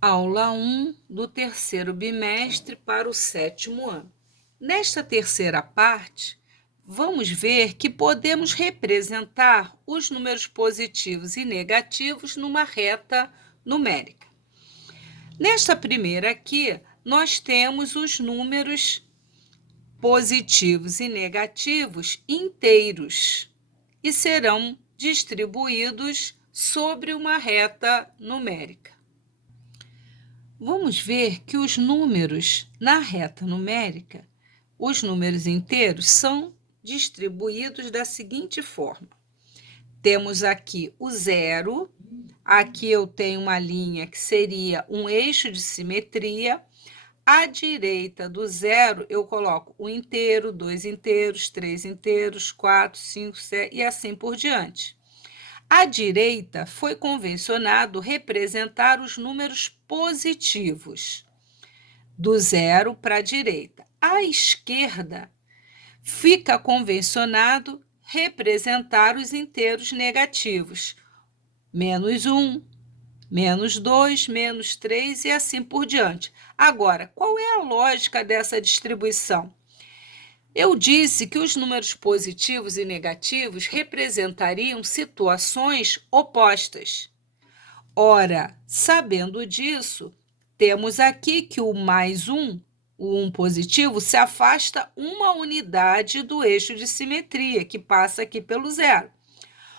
Aula 1 do terceiro bimestre para o sétimo ano. Nesta terceira parte, vamos ver que podemos representar os números positivos e negativos numa reta numérica. Nesta primeira aqui, nós temos os números positivos e negativos inteiros e serão distribuídos sobre uma reta numérica. Vamos ver que os números na reta numérica, os números inteiros, são distribuídos da seguinte forma. Temos aqui o zero, aqui eu tenho uma linha que seria um eixo de simetria. À direita do zero, eu coloco um inteiro, dois inteiros, três inteiros, quatro, cinco, sete e assim por diante. À direita, foi convencionado representar os números positivos, do zero para a direita. À esquerda, fica convencionado representar os inteiros negativos, menos 1, menos 2, menos 3 e assim por diante. Agora, qual é a lógica dessa distribuição? Eu disse que os números positivos e negativos representariam situações opostas. Ora, sabendo disso, temos aqui que o mais 1, o 1 positivo, se afasta uma unidade do eixo de simetria, que passa aqui pelo zero.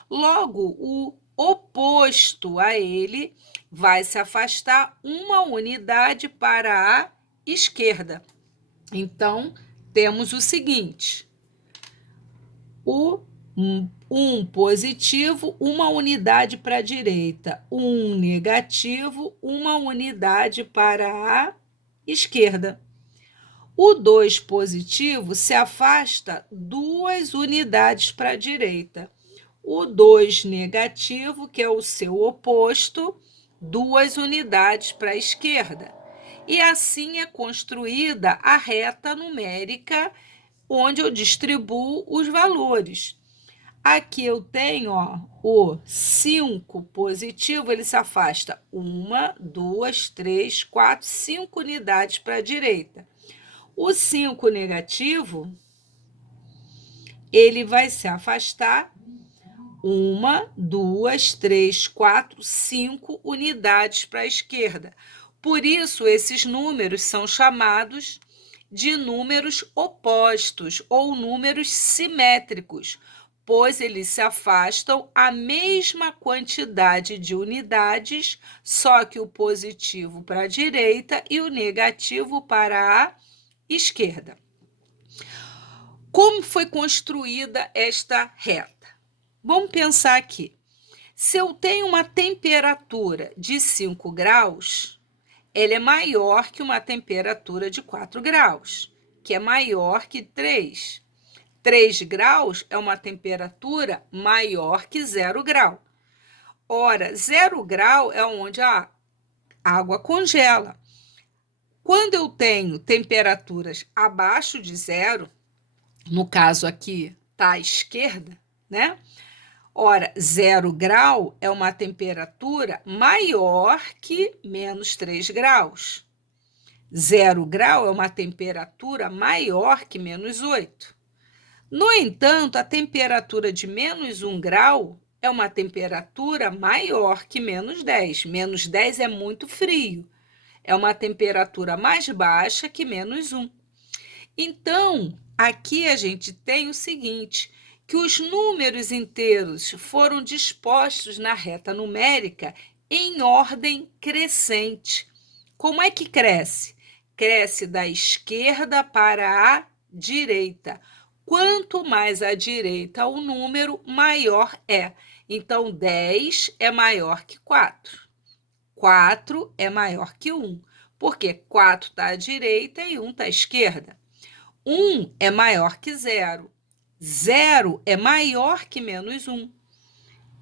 Logo, o oposto a ele vai se afastar uma unidade para a esquerda. Então, temos o seguinte: o 1 positivo, uma unidade para a direita, 1 negativo, uma unidade para a esquerda. O 2 positivo se afasta 2 unidades para a direita. O 2 negativo, que é o seu oposto, 2 unidades para a esquerda. E assim é construída a reta numérica, onde eu distribuo os valores. Aqui eu tenho o 5 positivo, ele se afasta 1, 2, 3, 4, 5 unidades para a direita. O 5 negativo, ele vai se afastar 1, 2, 3, 4, 5 unidades para a esquerda. Por isso, esses números são chamados de números opostos ou números simétricos, pois eles se afastam a mesma quantidade de unidades, só que o positivo para a direita e o negativo para a esquerda. Como foi construída esta reta? Vamos pensar aqui. Se eu tenho uma temperatura de 5 graus, ela é maior que uma temperatura de 4 graus, que é maior que 3. 3 graus é uma temperatura maior que 0 grau. Ora, 0 grau é onde a água congela. Quando eu tenho temperaturas abaixo de zero, no caso aqui está à esquerda, né? Ora, 0 grau é uma temperatura maior que menos 3 graus. 0 grau é uma temperatura maior que menos 8. No entanto, a temperatura de menos 1 grau é uma temperatura maior que menos 10. Menos 10 é muito frio. É uma temperatura mais baixa que menos 1. Então, aqui a gente tem o seguinte, que os números inteiros foram dispostos na reta numérica em ordem crescente. Como é que cresce? Cresce da esquerda para a direita. Quanto mais à direita o número, maior é. Então, 10 é maior que 4. 4 é maior que 1, porque 4 está à direita e 1 está à esquerda. 1 é maior que 0. 0 é maior que menos 1.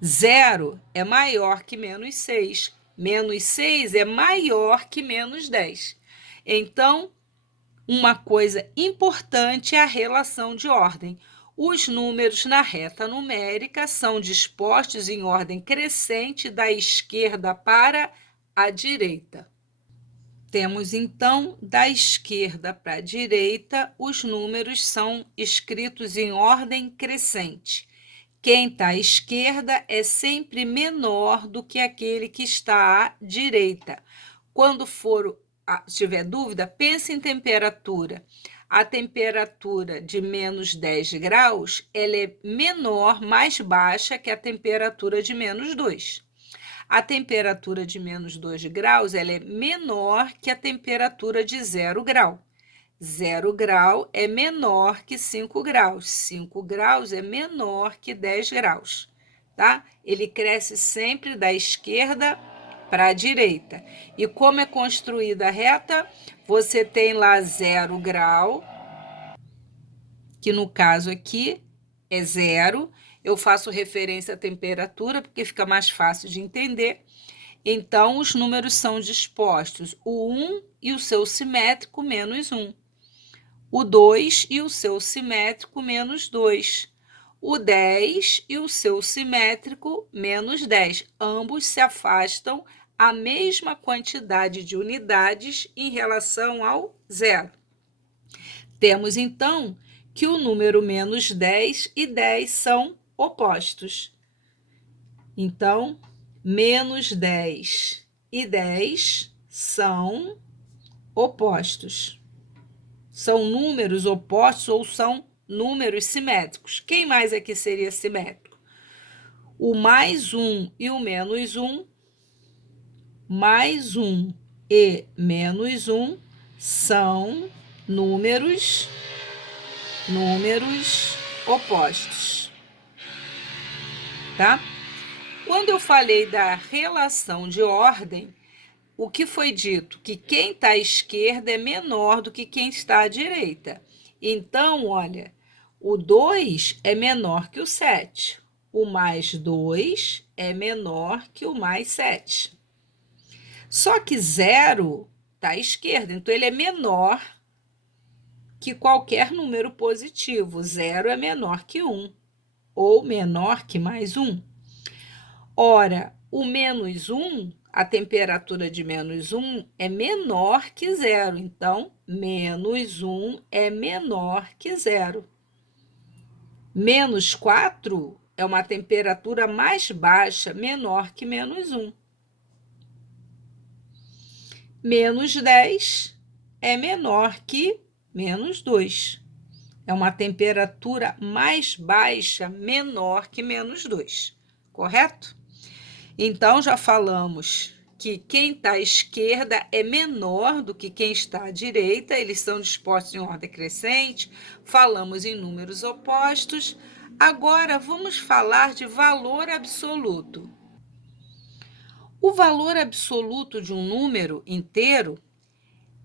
0 é maior que menos 6. Menos 6 é maior que menos 10. Então, uma coisa importante é a relação de ordem. Os números na reta numérica são dispostos em ordem crescente da esquerda para a direita. Temos, então, da esquerda para a direita, os números são escritos em ordem crescente. Quem está à esquerda é sempre menor do que aquele que está à direita. Quando tiver dúvida, pense em temperatura. A temperatura de menos 10 graus, ela é menor, mais baixa que a temperatura de menos 2. A temperatura de menos 2 graus, ela é menor que a temperatura de 0 grau. 0 grau é menor que 5 graus. 5 graus é menor que 10 graus, tá? Ele cresce sempre da esquerda para a direita. E como é construída a reta, você tem lá 0 grau, que no caso aqui é 0. Eu faço referência à temperatura, porque fica mais fácil de entender. Então, os números são dispostos o 1 e o seu simétrico menos 1. O 2 e o seu simétrico menos 2. O 10 e o seu simétrico menos 10. Ambos se afastam a mesma quantidade de unidades em relação ao zero. Temos, então, que o número menos 10 e 10 são opostos. Então, menos 10 e 10 são opostos. São números opostos ou são números simétricos. Quem mais aqui seria simétrico? O mais 1 e o menos 1, mais 1 e menos 1 são números opostos, tá? Quando eu falei da relação de ordem, o que foi dito? Que quem está à esquerda é menor do que quem está à direita. Então, olha, o 2 é menor que o 7. O mais 2 é menor que o mais 7. Só que 0 está à esquerda, então ele é menor que qualquer número positivo. 0 é menor que 1, ou menor que mais 1. Ora, o menos 1, a temperatura de menos 1 é menor que 0. Então, menos 1 é menor que 0. Menos 4 é uma temperatura mais baixa, menor que menos 1. Menos 10 é menor que menos 2. É uma temperatura mais baixa, menor que menos 2. Correto? Então, já falamos que quem está à esquerda é menor do que quem está à direita, eles são dispostos em ordem crescente, falamos em números opostos. Agora, vamos falar de valor absoluto. O valor absoluto de um número inteiro,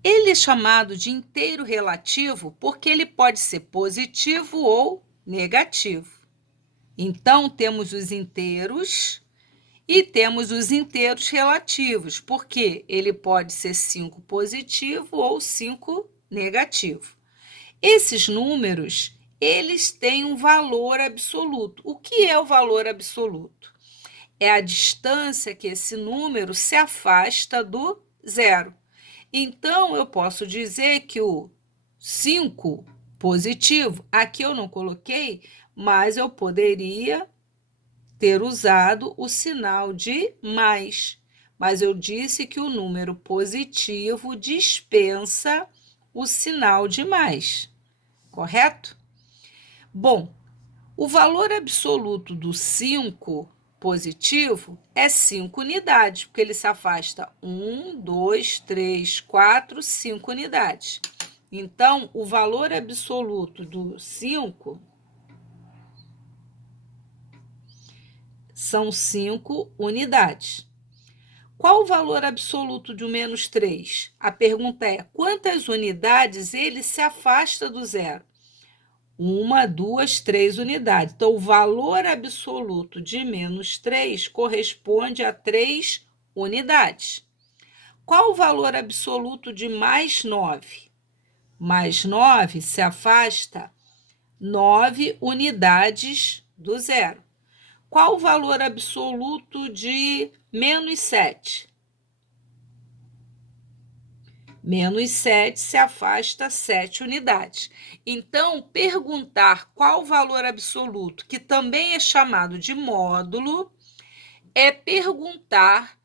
ele é chamado de inteiro relativo porque ele pode ser positivo ou negativo. Então, temos os inteiros e temos os inteiros relativos, porque ele pode ser 5 positivo ou 5 negativo. Esses números, eles têm um valor absoluto. O que é o valor absoluto? É a distância que esse número se afasta do zero. Então, eu posso dizer que o 5 positivo, aqui eu não coloquei, mas eu poderia ter usado o sinal de mais, mas eu disse que o número positivo dispensa o sinal de mais, correto? Bom, o valor absoluto do 5 positivo é 5 unidades, porque ele se afasta 1, 2, 3, 4, 5 unidades. Então, o valor absoluto do 5 são 5 unidades. Qual o valor absoluto de um menos 3? A pergunta é, quantas unidades ele se afasta do zero? 1, 2, 3 unidades. Então, o valor absoluto de menos 3 corresponde a 3 unidades. Qual o valor absoluto de mais 9? Mais 9 se afasta 9 unidades do zero. Qual o valor absoluto de menos 7? Menos 7 se afasta 7 unidades. Então, perguntar qual o valor absoluto, que também é chamado de módulo, é perguntar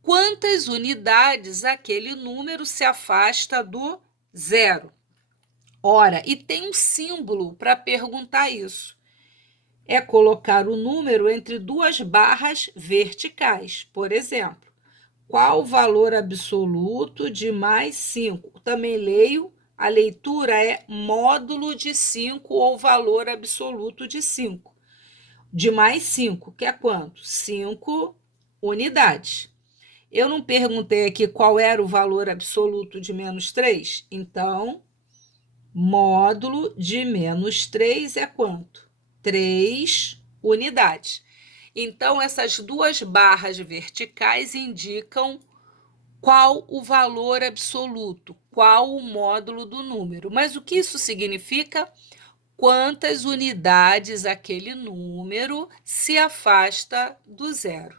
quantas unidades aquele número se afasta do zero. Ora, e tem um símbolo para perguntar isso. É colocar o número entre duas barras verticais. Por exemplo, qual o valor absoluto de mais 5? Também leio, a leitura é módulo de 5 ou valor absoluto de 5. De mais 5, que é quanto? 5 unidades. Eu não perguntei aqui qual era o valor absoluto de menos 3? Então, módulo de menos 3 é quanto? 3 unidades. Então, essas duas barras verticais indicam qual o valor absoluto, qual o módulo do número. Mas o que isso significa? Quantas unidades aquele número se afasta do zero.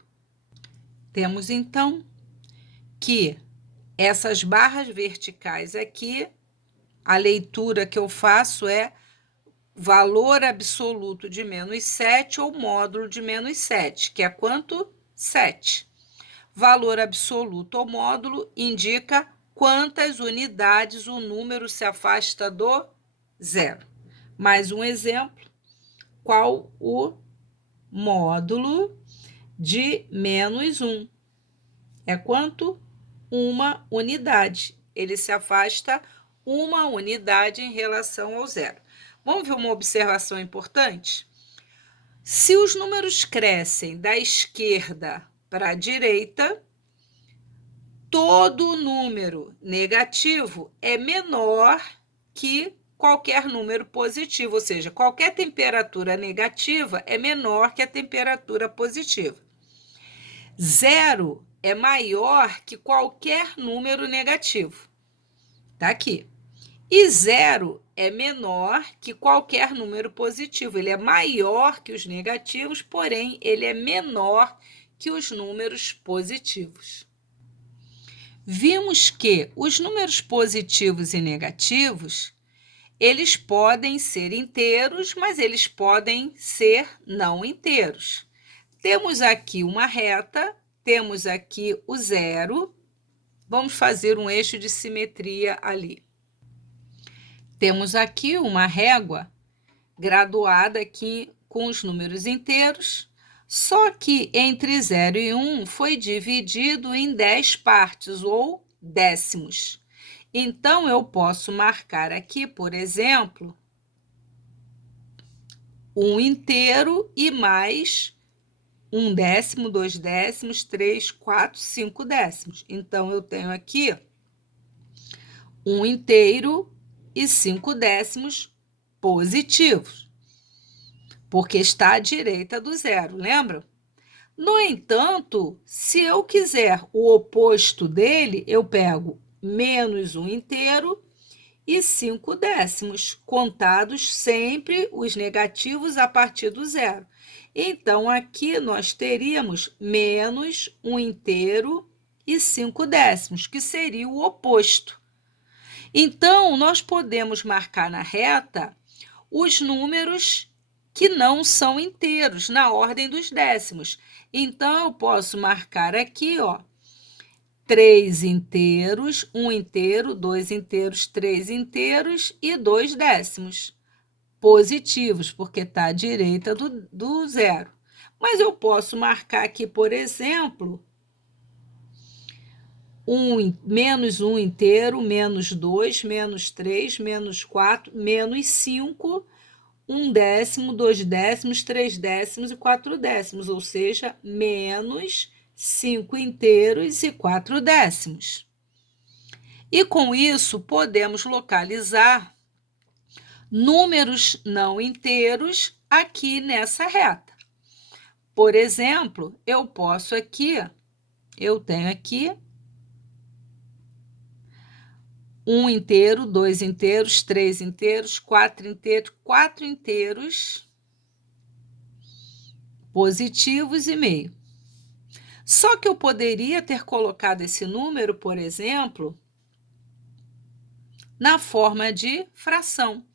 Temos, então, que essas barras verticais aqui, a leitura que eu faço é valor absoluto de menos 7 ou módulo de menos 7, que é quanto? 7. Valor absoluto ou módulo indica quantas unidades o número se afasta do zero. Mais um exemplo, qual o módulo de menos 1? É quanto? Uma unidade. Ele se afasta uma unidade em relação ao zero. Vamos ver uma observação importante? Se os números crescem da esquerda para a direita, todo número negativo é menor que qualquer número positivo, ou seja, qualquer temperatura negativa é menor que a temperatura positiva. Zero é maior que qualquer número negativo. Tá aqui. E zero é menor que qualquer número positivo. Ele é maior que os negativos, porém, ele é menor que os números positivos. Vimos que os números positivos e negativos, eles podem ser inteiros, mas eles podem ser não inteiros. Temos aqui uma reta, temos aqui o zero. Vamos fazer um eixo de simetria ali. Temos aqui uma régua graduada aqui com os números inteiros, só que entre 0 e 1 foi dividido em 10 partes ou décimos. Então, eu posso marcar aqui, por exemplo, 1 inteiro e mais 1 décimo, 2 décimos, 3, 4, 5 décimos. Então, eu tenho aqui 1 inteiro e 5 décimos positivos, porque está à direita do zero, lembra? No entanto, se eu quiser o oposto dele, eu pego menos 1 inteiro e 5 décimos, contados sempre os negativos a partir do zero. Então, aqui nós teríamos menos 1 inteiro e 5 décimos, que seria o oposto. Então, nós podemos marcar na reta os números que não são inteiros, na ordem dos décimos. Então, eu posso marcar aqui, ó, 3 inteiros, 1 inteiro, 2 inteiros, 3 inteiros e 2 décimos positivos, porque está à direita do zero. Mas eu posso marcar aqui, por exemplo, menos 1 inteiro, menos 2, menos 3, menos 4, menos 5, 1 décimo, 2 décimos, 3 décimos e 4 décimos, ou seja, menos 5 inteiros e 4 décimos. E com isso, podemos localizar números não inteiros aqui nessa reta. Por exemplo, eu tenho aqui 1 inteiro, 2 inteiros, 3 inteiros, 4 inteiros positivos e meio. Só que eu poderia ter colocado esse número, por exemplo, na forma de fração.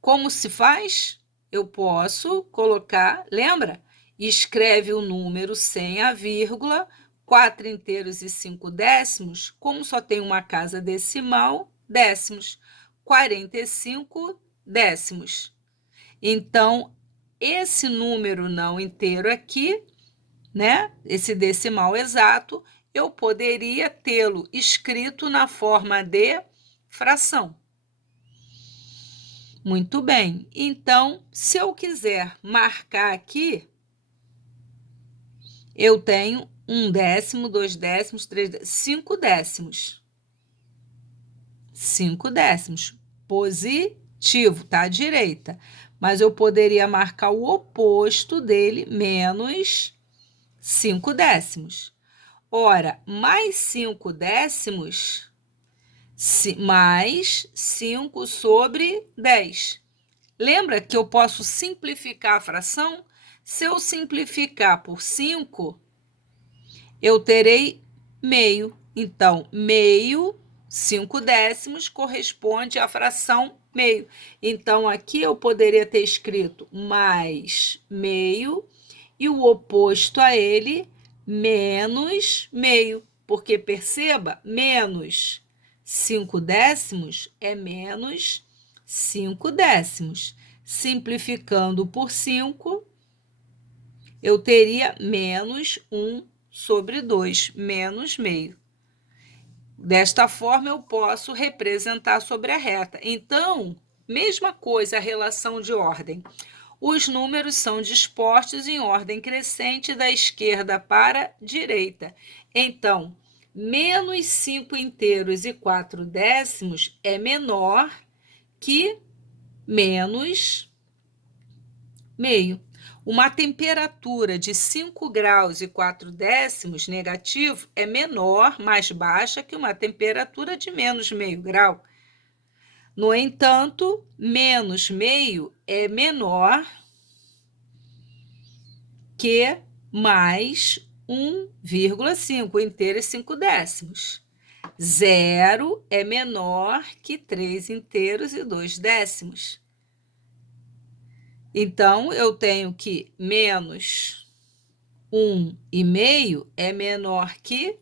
Como se faz? Eu posso colocar, lembra? Escreve o número sem a vírgula, 4 inteiros e 5 décimos, como só tem uma casa decimal, décimos, 45 décimos. Então, esse número não inteiro aqui, né? Esse decimal exato, eu poderia tê-lo escrito na forma de fração. Muito bem. Então, se eu quiser marcar aqui, eu tenho 1 décimo, 2 décimos, 3 décimos, 5 décimos. 5 décimos. Positivo, tá à direita. Mas eu poderia marcar o oposto dele, menos 5 décimos. Ora, mais 5 décimos, mais 5 sobre 10. Lembra que eu posso simplificar a fração? Se eu simplificar por 5, eu terei meio. Então, meio, 5 décimos, corresponde à fração meio. Então, aqui eu poderia ter escrito mais meio e o oposto a ele, menos meio. Porque, perceba, menos 5 décimos é menos 5 décimos. Simplificando por 5, eu teria menos 1 sobre 2, menos meio. Desta forma, eu posso representar sobre a reta. Então, mesma coisa a relação de ordem. Os números são dispostos em ordem crescente da esquerda para a direita. Então, menos 5 inteiros e 4 décimos é menor que menos meio. Uma temperatura de 5 graus e 4 décimos negativo é menor, mais baixa que uma temperatura de menos meio grau. No entanto, menos meio é menor que mais 1,5 inteiro e 5 décimos. 0 é menor que 3 inteiros e 2 décimos. Então, eu tenho que menos 1,5 é menor que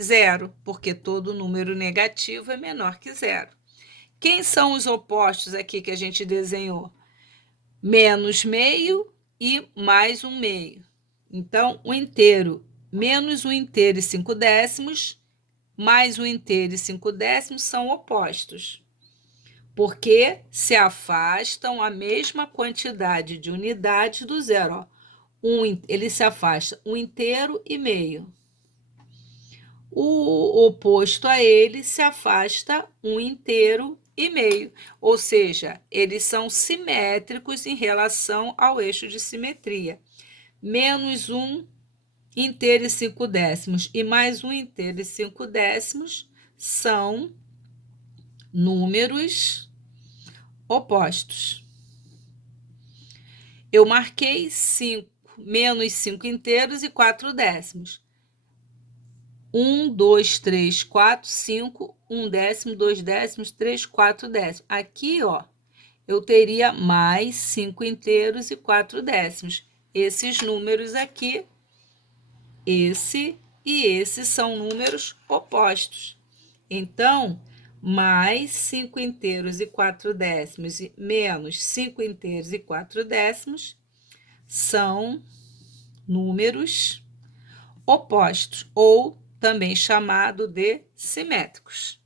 0, porque todo número negativo é menor que 0. Quem são os opostos aqui que a gente desenhou? Menos meio e mais 1/2. Então, o inteiro, menos 1 inteiro e 5 décimos, mais 1 inteiro e 5 décimos são opostos, porque se afastam a mesma quantidade de unidades do zero. Ó. Ele se afasta 1 inteiro e meio. O oposto a ele se afasta 1 inteiro e meio, ou seja, eles são simétricos em relação ao eixo de simetria. Menos 1 inteiro e 5 décimos e mais 1 inteiro e 5 décimos são números opostos. Eu marquei 5, menos 5 inteiros e 4 décimos. 1, 2, 3, 4, 5, 1 décimo, 2 décimos, 3, 4 décimos. Aqui, ó, eu teria mais 5 inteiros e 4 décimos. Esses números aqui, esse e esse são números opostos. Então, mais 5 inteiros e 4 décimos e menos 5 inteiros e 4 décimos são números opostos, ou também chamado de simétricos.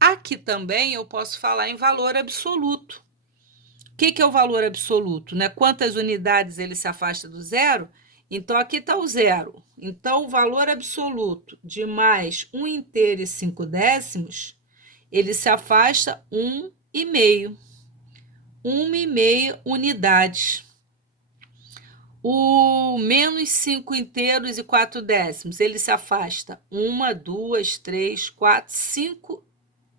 Aqui também eu posso falar em valor absoluto. O que é o valor absoluto? Né? Quantas unidades ele se afasta do zero? Então, aqui está o zero. Então, o valor absoluto de mais 1 inteiro e 5 décimos, ele se afasta 1,5. 1,5 unidades. O menos 5 inteiros e 4 décimos, ele se afasta 1, 2, 3, 4, 5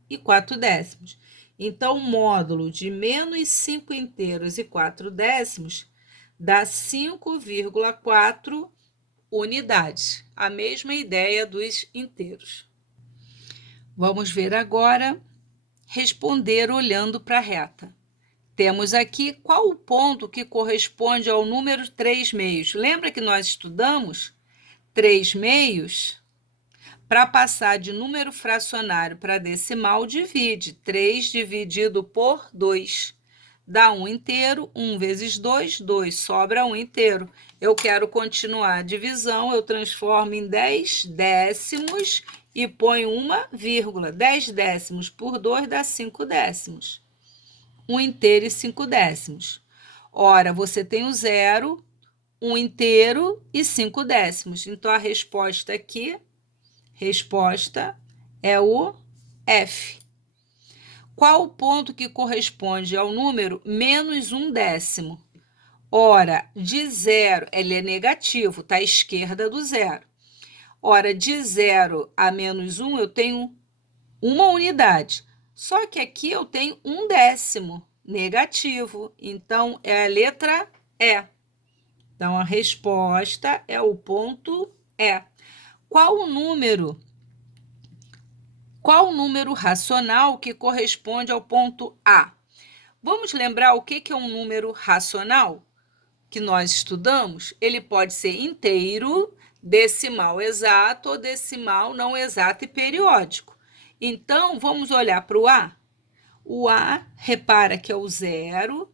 e 4 décimos. Então, o módulo de menos 5 inteiros e 4 décimos dá 5,4 unidades. A mesma ideia dos inteiros. Vamos ver agora responder olhando para a reta. Temos aqui qual o ponto que corresponde ao número 3 meios. Lembra que nós estudamos 3 meios? Para passar de número fracionário para decimal, divide. 3 dividido por 2. Dá 1 inteiro, 1 vezes 2, 2. Sobra 1 inteiro. Eu quero continuar a divisão, eu transformo em 10 décimos e ponho uma vírgula. 10 décimos por 2 dá 5 décimos. 1 inteiro e 5 décimos. Ora, você tem o 0, 1 inteiro e 5 décimos. Então, a resposta aqui, é o F. Qual o ponto que corresponde ao número menos 1 décimo? Ora, de 0, ele é negativo, está à esquerda do 0. Ora, de 0 a menos 1, eu tenho uma unidade. Só que aqui eu tenho 1 décimo negativo. Então, é a letra E. Então, a resposta é o ponto E. Qual o número racional que corresponde ao ponto A? Vamos lembrar o que é um número racional que nós estudamos? Ele pode ser inteiro, decimal exato ou decimal não exato e periódico. Então, vamos olhar para o A. O A, repara que é o 0.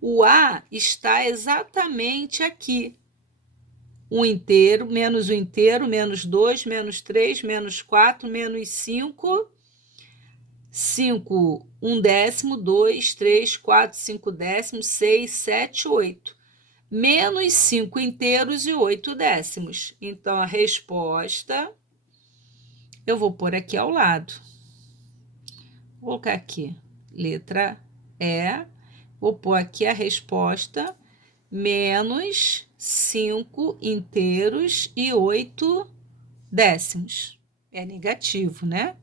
O A está exatamente aqui. 1 inteiro, menos 2, menos 3, menos 4, menos 5. 5, 1 décimo, 2, 3, 4, 5 décimos, 6, 7, 8. Menos 5 inteiros e 8 décimos. Então, a resposta, eu vou pôr aqui ao lado. Vou colocar aqui, letra E. Vou pôr aqui a resposta, menos 5 inteiros e 8 décimos. É negativo, né?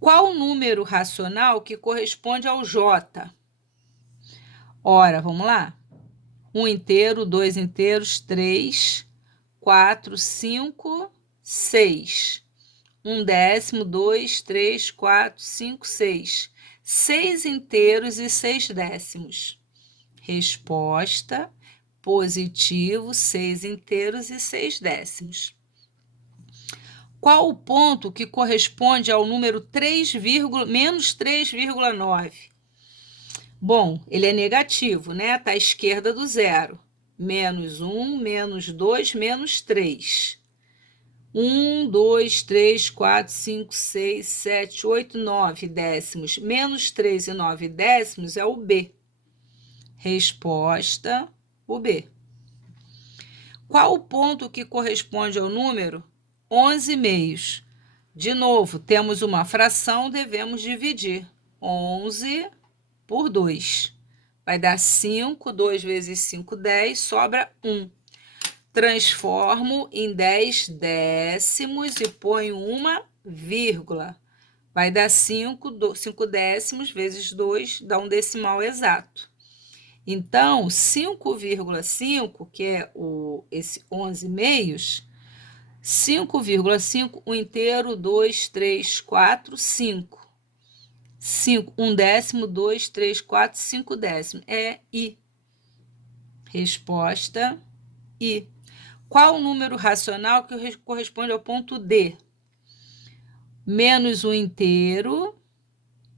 Qual o número racional que corresponde ao J? Ora, vamos lá. 1 inteiro, 2 inteiros, 3, 4, 5, 6. 1 décimo, 2, 3, 4, 5, 6. 6 inteiros e 6 décimos. Resposta, positivo, 6 inteiros e 6 décimos. Qual o ponto que corresponde ao número menos 3,9? Bom, ele é negativo, né? Está à esquerda do 0. Menos 1, menos 2, menos 3. 1, 2, 3, 4, 5, 6, 7, 8, 9 décimos. Menos 3 e 9 décimos é o B. Resposta, o B. Qual o ponto que corresponde ao número 11 meios? De novo, temos uma fração, devemos dividir. 11 por 2. Vai dar 5, 2 vezes 5, 10, sobra 1. Transformo em 10 décimos e ponho uma vírgula. Vai dar 5 décimos vezes 2, dá um decimal exato. Então, 5,5, que é esse 11 meios, 5,5, 1 inteiro, 2, 3, 4, 5. 5, 1 décimo, 2, 3, 4, 5 décimos. É I. Resposta, I. Qual o número racional que corresponde ao ponto D? Menos 1 inteiro,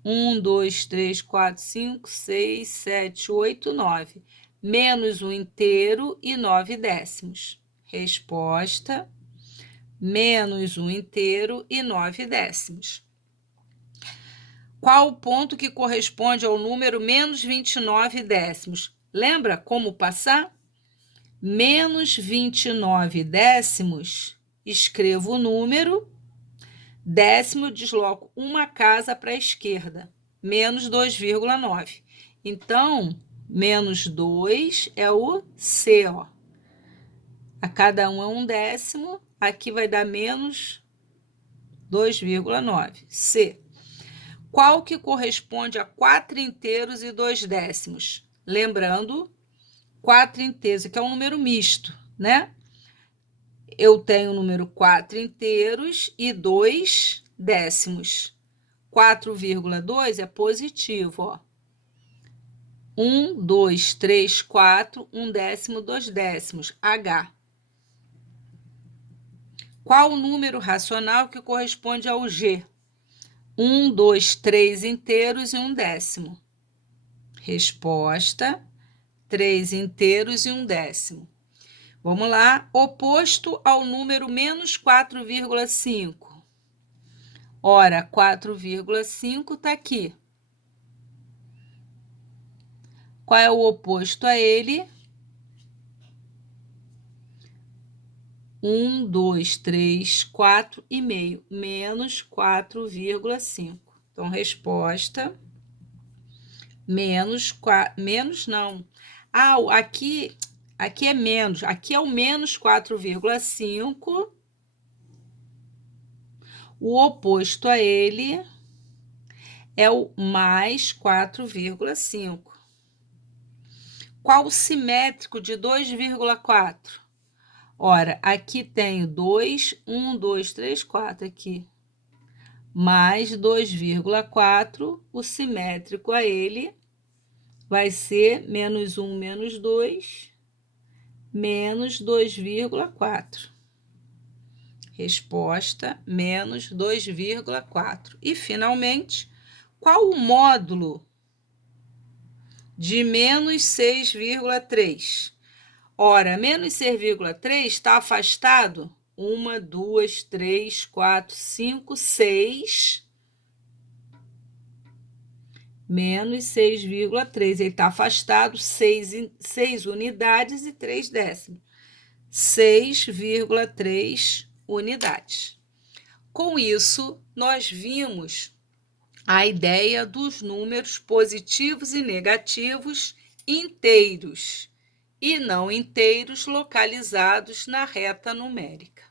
1, 2, 3, 4, 5, 6, 7, 8, 9. Menos 1 inteiro e 9 décimos. Resposta, menos 1 inteiro e 9 décimos. Qual o ponto que corresponde ao número menos 29 décimos? Lembra como passar? Menos 29 décimos, escrevo o número, décimo, desloco uma casa para a esquerda, menos 2,9. Então, menos 2 é o C, ó. A cada um é um décimo, aqui vai dar menos 2,9, C. Qual que corresponde a 4 inteiros e 2 décimos? Lembrando, 4 inteiros, que é um número misto, né? Eu tenho o número 4 inteiros e 2 décimos. 4,2 é positivo, ó. 1, 2, 3, 4, 1/10, 2/10, H. Qual o número racional que corresponde ao G? 1, 2, 3 inteiros e 1/10. Resposta: 3 inteiros e 1/10. Vamos lá. Oposto ao número menos 4,5. Ora, 4,5 está aqui. Qual é o oposto a ele? 1, 2, 3, 4,5, menos 4,5. Então, resposta, menos não. Aqui é menos, aqui é o menos 4,5. O oposto a ele é o mais 4,5. Qual o simétrico de 2,4? Ora, aqui tenho 2, 1, 2, 3, 4 aqui. Mais 2,4, o simétrico a ele vai ser menos 1, menos 2, menos 2,4. Resposta, menos 2,4. E, finalmente, qual o módulo de menos 6,3? Ora, menos 6,3 está afastado? 1, 2, 3, 4, 5, 6. Menos 6,3. Ele está afastado 6 unidades e 3/10. 6,3 unidades. Com isso, nós vimos a ideia dos números positivos e negativos inteiros e não inteiros localizados na reta numérica.